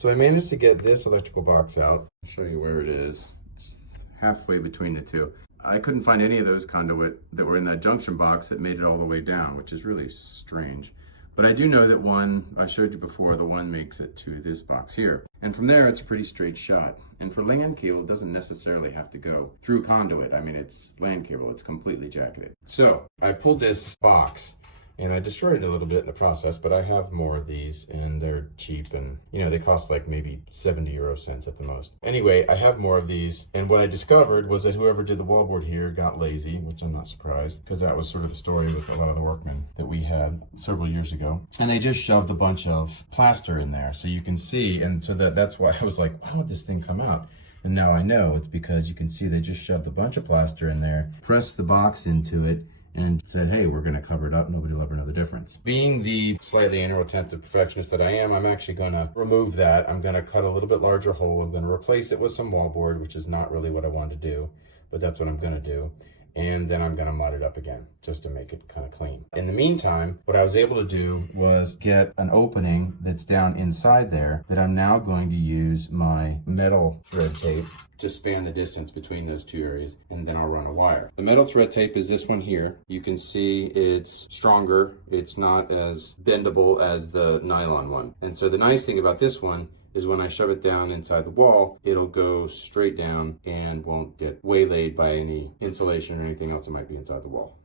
So I managed to get this electrical box out. I'll show you where it is. It's halfway between the two. I couldn't find any of those conduit that were in that junction box that made it all the way down, which is really strange. But I do know that one, I showed you before, the one makes it to this box here. And from there, it's a pretty straight shot. And for LAN cable, it doesn't necessarily have to go through conduit. I mean, it's LAN cable, it's completely jacketed. So I pulled this box and I destroyed it a little bit in the process, but I have more of these and they're cheap and, you know, they cost like maybe 70 euro cents at the most. Anyway, I have more of these. And what I discovered was that whoever did the wallboard here got lazy, which I'm not surprised because that was sort of the story with a lot of the workmen that we had several years ago. And they just shoved a bunch of plaster in there so you can see. And so that's why I was like, how would this thing come out? And now I know it's because you can see they just shoved a bunch of plaster in there, pressed the box into it, and said, hey, we're going to cover it up. Nobody will ever know the difference. Being the slightly inattentive perfectionist that I am, I'm actually going to remove that. I'm going to cut a little bit larger hole. I'm going to replace it with some wallboard, which is not really what I wanted to do, but that's what I'm going to do. And then I'm going to mud it up again just to make it kind of clean. In the meantime, what I was able to do was get an opening that's down inside there that I'm now going to use my metal thread tape to span the distance between those two areas, and then I'll run a wire. The metal thread tape is this one here. You can see it's stronger. It's not as bendable as the nylon one. And so the nice thing about this one is when I shove it down inside the wall, it'll go straight down and won't get waylaid by any insulation or anything else that might be inside the wall.